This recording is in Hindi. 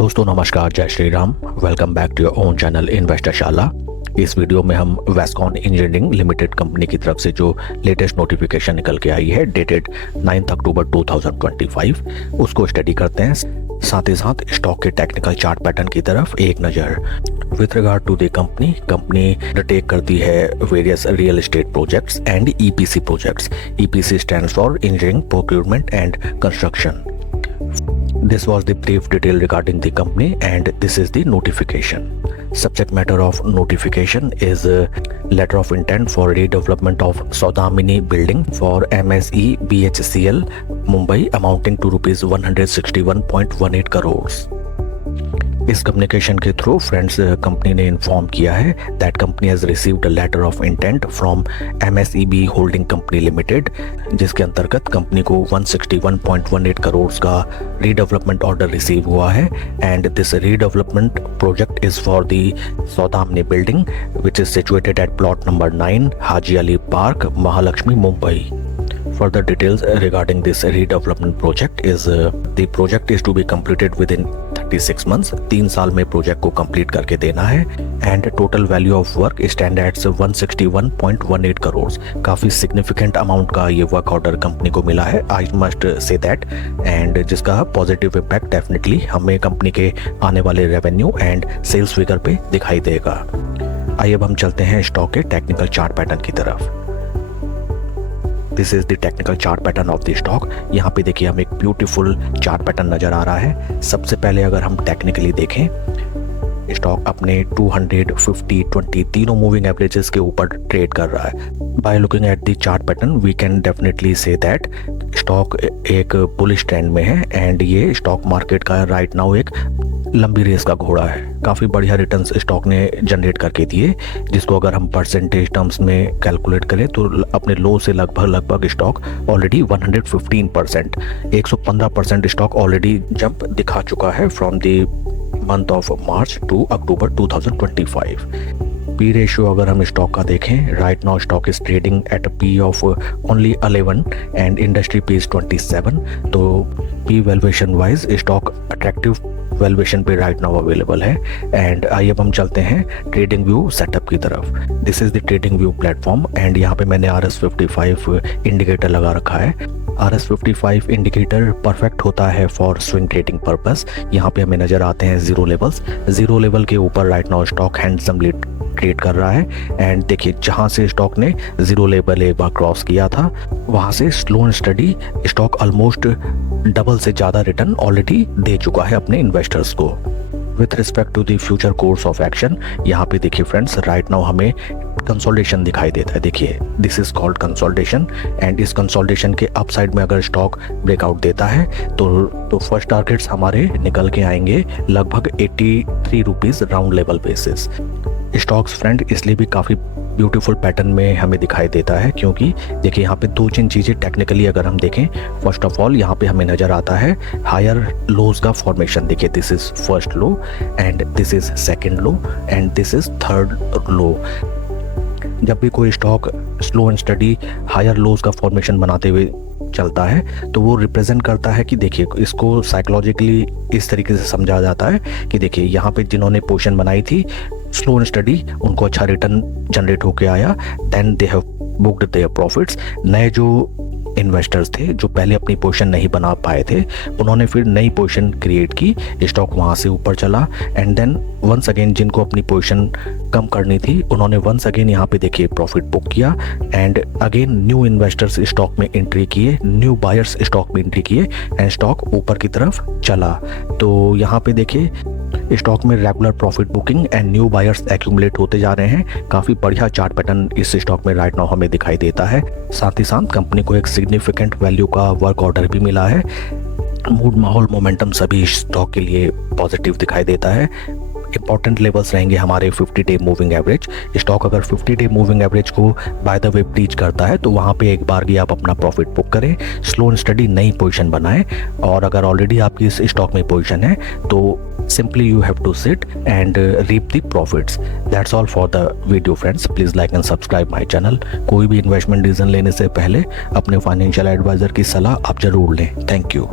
दोस्तों नमस्कार, जय Shri Ram. Welcome back to your own channel investor Shala. इस वीडियो में हम वेस्कॉन इंजीनियरिंग लिमिटेड कंपनी की तरफ से जो लेटेस्ट नोटिफिकेशन निकल के आई है डेटेड 9 अक्टूबर 2025 उसको स्टडी करते हैं। साथ ही साथ स्टॉक के टेक्निकल चार्ट पैटर्न की तरफ एक नज़र। With regard to the company undertake करती है various real estate projects and EPC projects. EPC stands for engineering procurement and construction. This was the brief detail regarding the company and this is the notification. Subject matter of notification is a letter of intent for redevelopment of Saudamini building for MSE BHCL Mumbai amounting to rupees 161.18 crores. इस कम्युनिकेशन के थ्रू फ्रेंड्स कंपनी ने इन्फॉर्म किया है that company has received a letter of intent from MSEB holding company limited, जिसके अंतर्गत कंपनी को 161.18 करोड़ का रीडेवलपमेंट ऑर्डर रिसीव हुआ है and this redevelopment project is for the Saudamini building which is situated at plot number 9 Haji Ali park, Mahalakshmi, Mumbai. Further details regarding this redevelopment project is the project is to be completed within 36 months. 3 साल में प्रोजेक्ट को कंप्लीट करके देना है and total value of work stand at 161.18 crore. काफ़ी सिग्निफिकेंट अमाउंट का ये वर्क ऑर्डर कंपनी को मिला है, I must say that, and जिसका पॉजिटिव इम्पैक्ट डेफिनेटली हमें कंपनी के आने वाले रेवेन्यू एंड सेल्स फिगर पे दिखाई देगा. आइए अब हम चलते हैं स्टॉक के टेक्निकल चार्ट पैटर्न की तरफ. This is the technical chart pattern of the stock. यहाँ पे देखिए हमें एक ब्यूटीफुल चार्ट पैटर्न नजर आ रहा है. सबसे पहले अगर हम टेक्निकली देखें, स्टॉक अपने 200, 50, 20 तीनों मूविंग एवरेजेस के ऊपर ट्रेड कर रहा है. By looking at the chart pattern we can definitely say that stock एक बुलिश ट्रेंड में है एंड ये स्टॉक मार्केट का राइट नाउ एक लंबी रेस का घोड़ा है. काफ़ी बढ़िया रिटर्न्स स्टॉक ने जनरेट करके दिए, जिसको अगर हम परसेंटेज टर्म्स में कैलकुलेट करें तो अपने लो से लगभग stock already 115%, 115% stock already jump दिखा चुका है from the month of March two October 2025. P ratio अगर हम स्टॉक का देखें, right now stock is trading at a P of only 11 and industry P is 27. तो P valuation wise stock attractive valuation पे राइट नाउ अवेलेबल है. एंड आइए अब हम चलते हैं ट्रेडिंग व्यू सेटअप की तरफ. This is the trading view platform and यहाँ पे मैंने RS55 इंडिकेटर लगा रखा है. RS55 इंडिकेटर परफेक्ट होता है फॉर स्विंग ट्रेडिंग पर्पस. यहाँ पे हमें नजर आते हैं जीरो लेवल्स. जीरो लेवल के ऊपर right now stock handsomely trade कर रहा है एंड देखिए जहाँ से स्टॉक ने जीरो लेवल एक बार क्रॉस किया था वहाँ से slow and study stock almost double से ज़्यादा रिटर्न ऑलरेडी दे चुका है अपने इन्वेस्टर्स को. With respect to the future course of action, यहाँ पे देखिए फ्रेंड्स राइट नाउ हमें कंसोलिडेशन दिखाई देता है. देखिए this is called consolidation and इस कंसोलिडेशन के अपसाइड में अगर स्टॉक ब्रेकआउट देता है तो फर्स्ट टारगेट्स हमारे निकल के आएंगे लगभग 83 rupees round level basis. Stocks friend इसलिए भी काफ़ी ब्यूटीफुल पैटर्न में हमें दिखाई देता है क्योंकि देखिए यहाँ पे दो तीन चीज़ें टेक्निकली अगर हम देखें, फर्स्ट ऑफ ऑल यहाँ पे हमें नज़र आता है हायर लोज का फॉर्मेशन. देखिए this is first low and this is second low and this is third low. जब भी कोई stock slow and steady higher lows का फॉर्मेशन बनाते हुए चलता है तो वो रिप्रेजेंट करता है कि देखिए इसको साइकोलॉजिकली इस तरीके से समझा जाता है कि देखिए यहाँ पे जिन्होंने पोजीशन बनाई थी स्लो एंड स्टडी उनको अच्छा रिटर्न जनरेट होके आया, then they have booked their profits. नए जो इन्वेस्टर्स थे जो पहले अपनी पोजीशन नहीं बना पाए थे उन्होंने फिर नई पोजीशन क्रिएट की, स्टॉक वहाँ से ऊपर चला एंड देन वंस अगेन जिनको अपनी पोजीशन कम करनी थी उन्होंने वंस अगेन यहाँ पे देखिए प्रॉफिट बुक किया and again new investors stock में एंट्री किए, न्यू बायर्स स्टॉक में एंट्री किए एंड स्टॉक ऊपर की तरफ चला. तो यहाँ पे देखिए स्टॉक में regular profit booking and new buyers accumulate होते जा रहे हैं. काफ़ी बढ़िया चार्ट पैटर्न इस स्टॉक में राइट नाउ हमें दिखाई देता है. साथ ही साथ कंपनी को एक सिग्निफिकेंट वैल्यू का वर्क ऑर्डर भी मिला है. मूड माहौल मोमेंटम सभी स्टॉक के लिए पॉजिटिव दिखाई देता है. इंपॉर्टेंट लेवल्स रहेंगे हमारे 50 डे मूविंग एवरेज. स्टॉक अगर 50 डे मूविंग एवरेज को बाय द वे ब्रीच करता है तो वहाँ पे एक बार भी आप अपना प्रॉफिट बुक करें, स्लो एंड स्टडी नई पोजीशन बनाएं और अगर ऑलरेडी आपकी इस स्टॉक में पोजीशन है तो simply you have to sit and reap the profits. That's all for the video friends. Please like and subscribe my channel. कोई भी इन्वेस्टमेंट डिसीजन लेने से पहले अपने फाइनेंशियल एडवाइजर की सलाह आप जरूर लें. Thank you.